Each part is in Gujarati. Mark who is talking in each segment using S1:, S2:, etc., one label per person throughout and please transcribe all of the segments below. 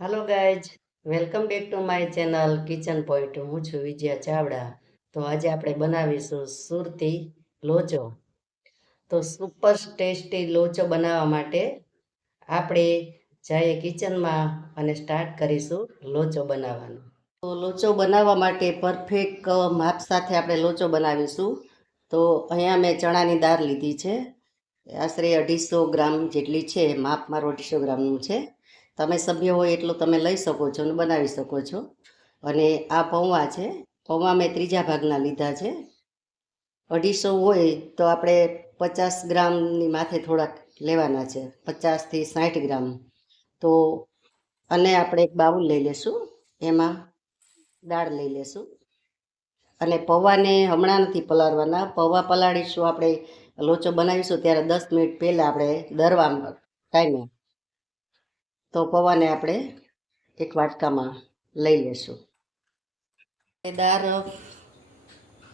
S1: Hello guys welcome back to my channel kitchen point હું છું વિજયા ચાવડા. તો આજે આપણે બનાવીશું સુરતી લોચો. તો સુપર ટેસ્ટી લોચો બનાવવા માટે આપણે જઈએ કિચનમાં અને સ્ટાર્ટ કરીશું લોચો બનાવવાનો. તો લોચો બનાવવા માટે પરફેક્ટ માપ સાથે આપણે લોચો બનાવીશું. તો અહીંયા મેં ચણાની દાળ લીધી છે. આશરે અઢીસો ગ્રામ જેટલી છે, માપ મારો અઢીસો ગ્રામનું છે. તમે સભ્ય હોય એટલું તમે લઈ શકો છો અને બનાવી શકો છો. અને આ પૌવા છે. પૌવા મેં ત્રીજા ભાગના લીધા છે. અઢીસો હોય તો આપણે પચાસ ગ્રામની માથે થોડાક લેવાના છે. પચાસથી સાઠ ગ્રામ. તો અને આપણે એક બાઉલ લઈ લેશું. એમાં દાળ લઈ લેશું. અને પૌવાને હમણાં નથી પલાળવાના. પૌવા પલાળીશું આપણે. લોચો બનાવીશું ત્યારે દસ મિનિટ પહેલાં આપણે દરવા ટાઈમે તો પૌવાને આપણે એક વાટકામાં લઈ લેશું. દાળ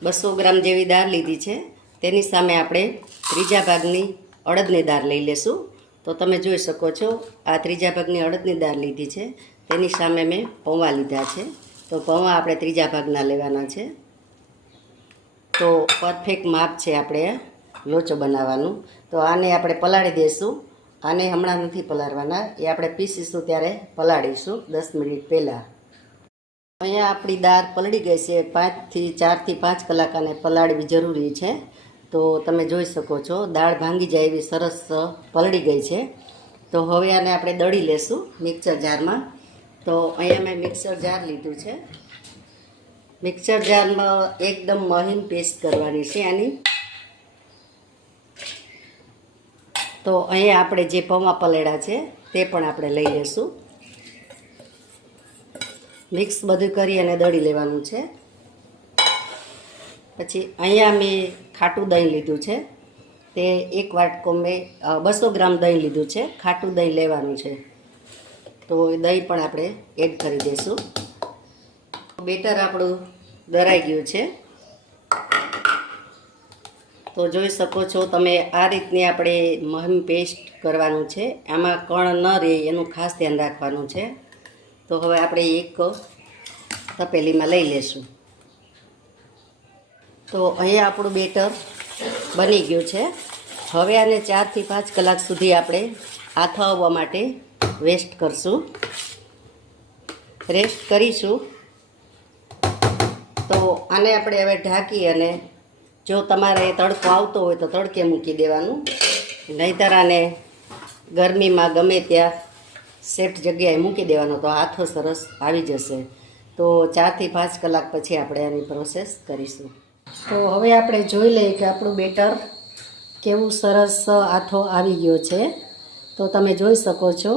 S1: બસો ગ્રામ જેવી દાળ લીધી છે. તેની સામે આપણે ત્રીજા ભાગની અડદની દાળ લઈ લેશું. તો તમે જોઈ શકો છો, આ ત્રીજા ભાગની અડદની દાળ લીધી છે. તેની સામે મેં પૌવા લીધા છે. તો પૌવા આપણે ત્રીજા ભાગના લેવાના છે. તો પરફેક્ટ માપ છે આપણે લોચો બનાવવાનું. તો આને આપણે પલાળી દઈશું આને હમણાં નથી પલાળવાના. એ આપણે પીસીશું ત્યારે પલાળીશું, દસ મિનિટ પહેલાં. અહીંયા આપણી દાળ પલળી ગઈ છે. પાંચથી ચારથી પાંચ કલાક આને પલાળવી જરૂરી છે. તો તમે જોઈ શકો છો, દાળ ભાંગી જાય એવી સરસ પલળી ગઈ છે. તો હવે આને આપણે દળી લેશું મિક્સર જારમાં. તો અહીંયા મેં મિક્સર જાર લીધું છે. મિક્સર જારમાં એકદમ મહીન પેસ્ટ કરવાની છે આની. તો અહીંયા આપણે જે પૌવા પલેડા છે, તે પણ આપણે લઈ લઈશું મિક્સ બધું કરી અને દળી લેવાનું છે. પછી અહીંયા મેં ખાટું દહીં લીધું છે. તે એક વાટકો મેં બસો ગ્રામ દહીં લીધું છે. ખાટું દહીં લેવાનું છે. તો દહીં પણ આપણે એડ કરી દઈશું બેટર આપણું દરાઈ ગયું છે. તો જોઈ શકો છો તમે આ રીતની આપણે મહમ પેસ્ટ કરવાનું છે. આમાં કણ ન રહે એનું ખાસ ધ્યાન રાખવાનું છે. તો હવે આપણે એક તપેલીમાં લઈ લેશું. તો અહીંયા આપણું બેટર બની ગયું છે. હવે આને ચારથી પાંચ કલાક સુધી આપણે આથાવવા માટે વેસ્ટ કરશું. રેસ્ટ કરીશું. તો આને આપણે હવે ઢાંકી અને જો તમારે તડકો આવતો હોય તો તડકે મૂકી દેવાનું. નહીતર આને ગરમીમાં ગમે ત્યાં સેફ જગ્યાએ મૂકી દેવાનો તો હાથો સરસ આવી જશે. તો ચારથી પાંચ કલાક પછી આપણે આની પ્રોસેસ કરીશું. તો હવે આપણે જોઈ લઈએ કે આપણું બેટર કેવું સરસ હાથો આવી ગયો છે. તો તમે જોઈ શકો છો,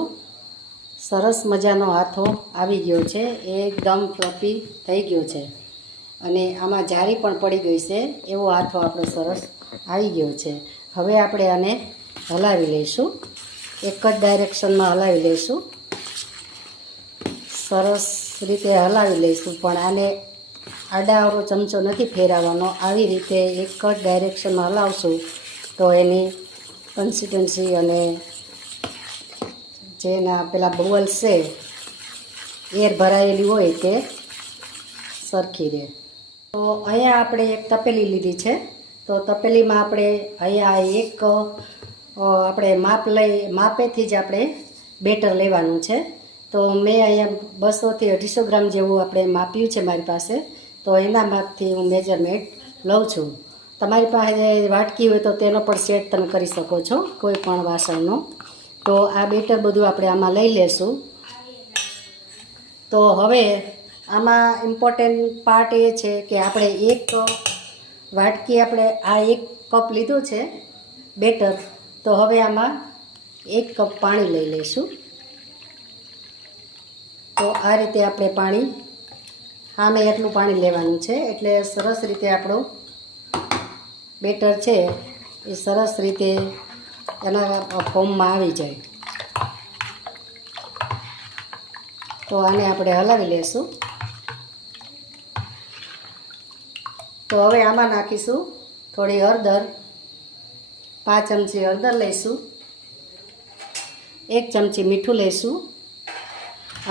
S1: સરસ મજાનો હાથો આવી ગયો છે. એકદમ ફ્લફી થઈ ગયો છે. અને આમાં જારી પણ પડી ગઈ છે. એવો હાથો આપણો સરસ આવી ગયો છે. હવે આપણે આને હલાવી લઈશું. એક જ ડાયરેક્શનમાં હલાવી લઈશું. સરસ રીતે હલાવી લઈશું. પણ આને આડાવરો ચમચો નથી ફેરવવાનો. આવી રીતે એક જ ડાયરેક્શનમાં હલાવશું તો એની કન્સિસ્ટન્સી અને જેના પેલા બબલ્સ છે, એર ભરાયેલી હોય તે સરખી રહે. તો અહીંયા આપણે એક તપેલી લીધી છે. તો તપેલીમાં આપણે અહીંયા એક આપણે માપ લઈ, માપેથી જ આપણે બેટર લેવાનું છે. તો મેં અહીંયા બસોથી અઢીસો ગ્રામ જેવું આપણે માપ્યું છે મારી પાસે. તો એના માપથી હું મેજરમેન્ટ લઉં છું. તમારી પાસે વાટકી હોય તો તેનો પણ સેટ તમે કરી શકો છો, કોઈ પણ વાસણનો. તો આ બેટર બધું આપણે આમાં લઈ લેશું. તો હવે આમાં ઇમ્પોર્ટન્ટ પાર્ટ એ છે કે આપણે એક વાટકી આપણે આ એક કપ લીધું છે બેટર, તો હવે આમાં એક કપ પાણી લઈ લઈશું. તો આ રીતે આપણે પાણી સામે એટલું પાણી લેવાનું છે, એટલે સરસ રીતે આપણું બેટર છે, એ સરસ રીતે એના ફોર્મમાં આવી જાય. તો આને આપણે હલાવી લેશું તો હવે આમાં નાખીશું થોડી હળદર, પાંચ ચમચી હળદર લઈશું, એક ચમચી મીઠું લઈશું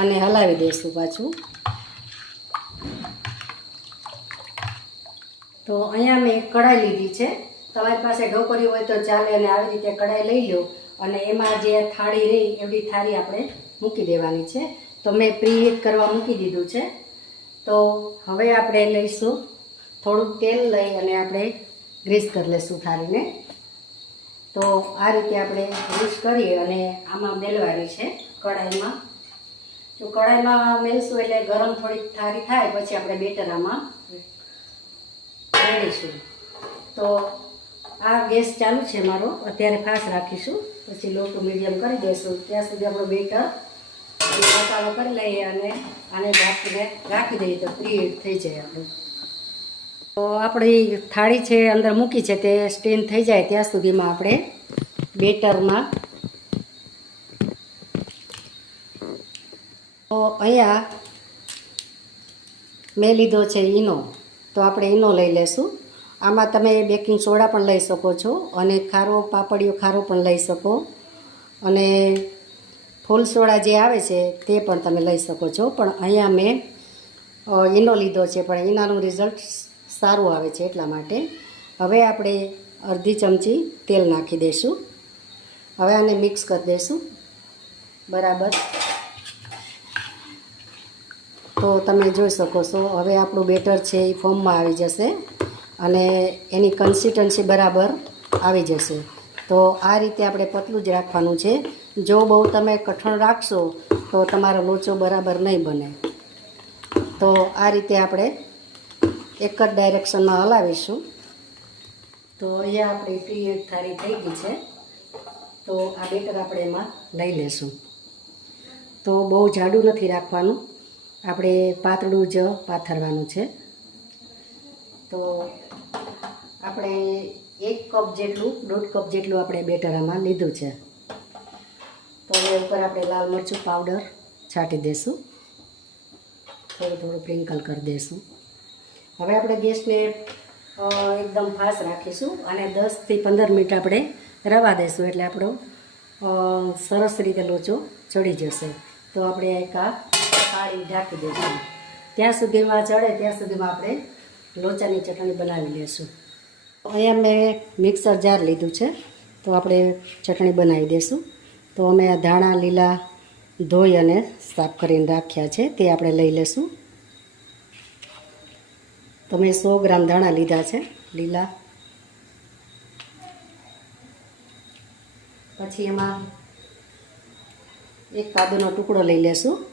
S1: અને હલાવી દઈશું પાછું. તો અહીંયા મેં કઢાઈ લીધી છે. તમારી પાસે ઢોકળી હોય તો ચાલે અને આવી રીતે કઢાઈ લઈ લો અને એમાં જે થાળી રહી એવી થાળી આપણે મૂકી દેવાની છે. તો મેં પ્રી કરવા મૂકી દીધું છે. તો હવે આપણે લઈશું થોડુંક તેલ લઈ અને આપણે ગ્રીસ કરી લઈશું થાળીને તો આ રીતે આપણે ગ્રીસ કરીએ અને આમાં મેળવાની છે કઢાઈમાં. જો કઢાઈમાં મેળશું એટલે ગરમ થોડીક થાળી થાય, પછી આપણે બેટર આમાં મેળવીશું. તો આ ગેસ ચાલુ છે મારો, અત્યારે ફાસ્ટ રાખીશું. પછી લોટ મીડિયમ કરી દઈશું ત્યાં સુધી આપણો બેટર મસાલો કરી લઈએ અને આને ઢાંકીને રાખી દઈએ તો પ્રી થઈ જાય આપણું. તો આપણી થાળી છે અંદર મૂકી છે તે સ્ટીમ થઈ જાય ત્યાં સુધીમાં આપણે બેટરમાં. તો અહીંયા મેં લીધો છે ઈનો. તો આપણે ઈનો લઈ લેશું. આમાં તમે બેકિંગ સોડા પણ લઈ શકો છો અને ખારો પાપડીઓ ખારો પણ લઈ શકો. અને ફૂલ સોડા જે આવે છે તે પણ તમે લઈ શકો છો. પણ અહીંયા મેં ઈનો લીધો છે, પણ ઈનાનું રિઝલ્ટ સારું આવે છે એટલા માટે હવે આપણે અડધી ચમચી તેલ નાખી દઈશું. હવે આને મિક્સ કરી દઈશું. બરાબર. તો તમે જોઈ શકો છો, હવે આપણું બેટર છે એ ફોર્મમાં આવી જશે અને એની કન્સિસ્ટન્સી બરાબર આવી જશે. તો આ રીતે આપણે પતલું જ રાખવાનું છે. જો બહુ તમે કઠણ રાખશો તો તમારો લોચો બરાબર નહીં બને. તો આ રીતે આપણે એક જ ડાયરેક્શનમાં હલાવીશું. તો અહીંયા આપણી પ્રી થાળી થઈ ગઈ છે. તો આ બેટર આપણે એમાં લઈ લેશું. તો બહુ જાડું નથી રાખવાનું. આપણે પાતળું જ પાથરવાનું છે. તો આપણે એક કપ જેટલું, દોઢ કપ જેટલું આપણે બેટર આમાં લીધું છે. તો હવે ઉપર આપણે લાલ મરચું પાવડર છાંટી દઈશું થોડું થોડું પ્રિંકલ કરી દઈશું હવે આપણે ગેસને એકદમ ફાસ્ટ રાખીશું અને દસથી પંદર મિનિટ આપણે રવા દઈશું એટલે આપણો સરસ રીતે લોચો ચડી જશે. તો આપણે એક આ થાળી ઢાંકી દઈશું. ત્યાં સુધીમાં ચડે, ત્યાં સુધીમાં આપણે લોચાની ચટણી બનાવી લઈશું અહીંયા મેં મિક્સર જાર લીધું છે, તો આપણે ચટણી બનાવી દઈશું. તો અમે આ ધાણા, લીલા, ધોઈ અને સાફ કરીને રાખ્યા છે, તે આપણે લઈ લઈશું તો મેં સો ગ્રામ ધાણા લીધા છે, લીલા. પછી એમાં એક કાદુનો ટુકડો લઈ લેશું.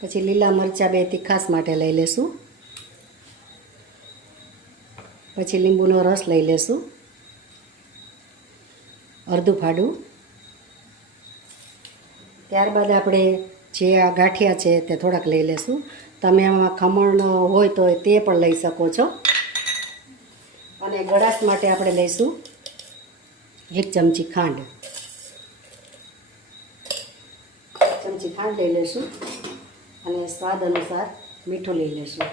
S1: પછી લીલા મરચાં બે તીખાસ માટે લઈ લેશું. પછી લીંબુનો રસ લઈ લેશું. અડધું ફાડું. ત્યારબાદ આપણે જે આ ગાંઠિયા છે તે થોડાક લઈ લેશું. તમે આમાં ખમણ હોય તો તે પણ લઈ શકો છો. અને ગળાશ માટે આપણે લઈશું એક ચમચી ખાંડ. ચમચી ખાંડ લઈ લેશું અને સ્વાદ અનુસાર મીઠું લઈ લેશું.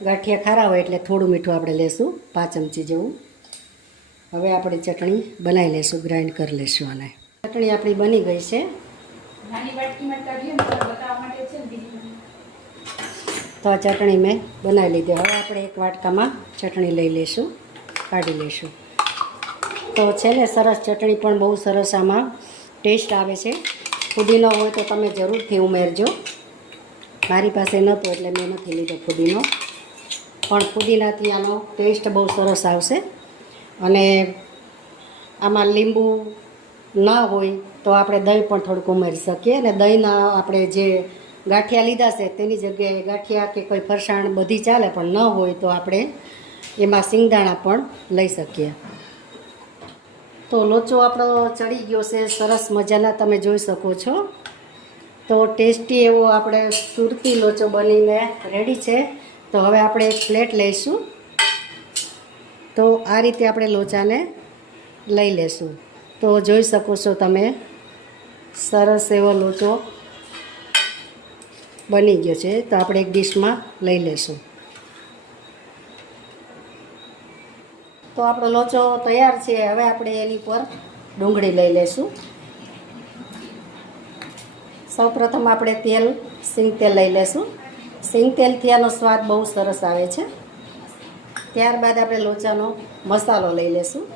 S1: ગાંઠિયા ખારા હોય એટલે થોડું મીઠું આપણે લેશું, પાંચ ચમચી જેવું. હવે આપણે ચટણી બનાવી લેશું, ગ્રાઇન્ડ કરી લેશું અને ચટણી આપણી બની ગઈ છે.
S2: નાની તો
S1: આ ચટણી મેં બનાવી લીધી. હવે આપણે એક વાટકામાં ચટણી લઈ લઈશું, કાઢી લઈશું. તો છે ને સરસ ચટણી પણ બહુ સરસ આમાં ટેસ્ટ આવે છે. ફુદીનો હોય તો તમે જરૂરથી ઉમેરજો. મારી પાસે નહોતો એટલે મેં નથી લીધો ફુદીનો. પણ ફુદીનાથી આનો ટેસ્ટ બહુ સરસ આવશે. અને આમાં લીંબુ ના હોય તો આપણે દહીં પણ થોડુંક ઉમેરી શકીએ અને દહીંના આપણે જે ગાંઠિયા લીધા છે, તેની જગ્યાએ ગાંઠિયા કે કોઈ ફરસાણ બધી ચાલે પણ ન હોય તો આપણે એમાં સિંગદાણા પણ લઈ શકીએ. તો લોચો આપણો ચડી ગયો છે, સરસ મજાના તમે જોઈ શકો છો. તો ટેસ્ટી એવો આપણે સુરતી લોચો બનીને રેડી છે. તો હવે આપણે એક પ્લેટ લઈશું. તો આ રીતે આપણે લોચાને લઈ લેશું. તો જોઈ શકો છો તમે. સરસ એવો લોચો બની ગયો છે. તો આપણે એક ડીશમાં લઈ લઈશું. તો આપણો લોચો તૈયાર છે. હવે આપણે એની પર ડુંગળી લઈ લઈશું. સૌ પ્રથમ આપણે તેલ, સિંગ તેલ લઈ લઈશું. સિંગ તેલથી આનો સ્વાદ બહુ સરસ આવે છે. ત્યારબાદ આપણે લોચાનો મસાલો લઈ લેશું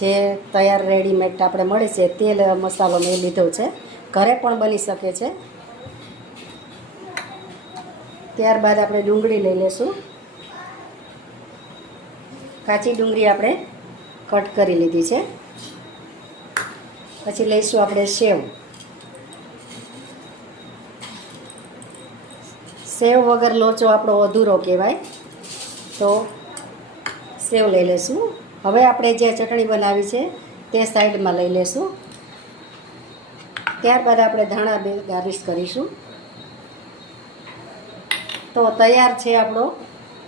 S1: જે તૈયાર રેડીમેડ આપણે મળે છે, તેલ, મસાલો મેં લીધો છે. ઘરે પણ બની શકે છે. ત્યારબાદ આપણે ડુંગળી લઈ લેશું. કાચી ડુંગળી આપણે કટ કરી લીધી છે. પછી લઈશું આપણે સેવ. સેવ વગર લોચો આપણો અધૂરો કહેવાય. તો સેવ લઈ લેશું. હવે આપણે જે ચટણી બનાવી છે, તે સાઈડમાં લઈ લેશું. ત્યારબાદ આપણે ધાણા બે ગાર્નિશ કરીશું. તો તૈયાર છે આપણો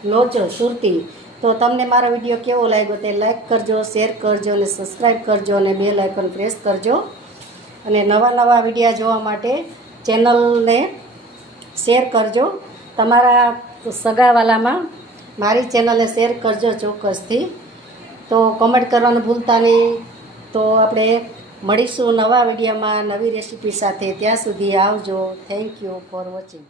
S1: લોચો, સુરતી. તો તમને મારો વીડિયો કેવો લાગ્યો તે લાઈક કરજો, શેર કરજો અને સબસ્ક્રાઈબ કરજો અને બે લાઇકન પ્રેસ કરજો. અને નવા નવા વિડીયા જોવા માટે ચેનલને શેર કરજો. તમારા સગાવાલામાં મારી ચેનલને શેર કરજો ચોક્કસથી. તો કમેન્ટ કરવાનું ભૂલતા નહીં. તો આપણે મળીશું નવા વિડીયોમાં નવી રેસીપી સાથે. ત્યાં સુધી આવજો. Thank you for watching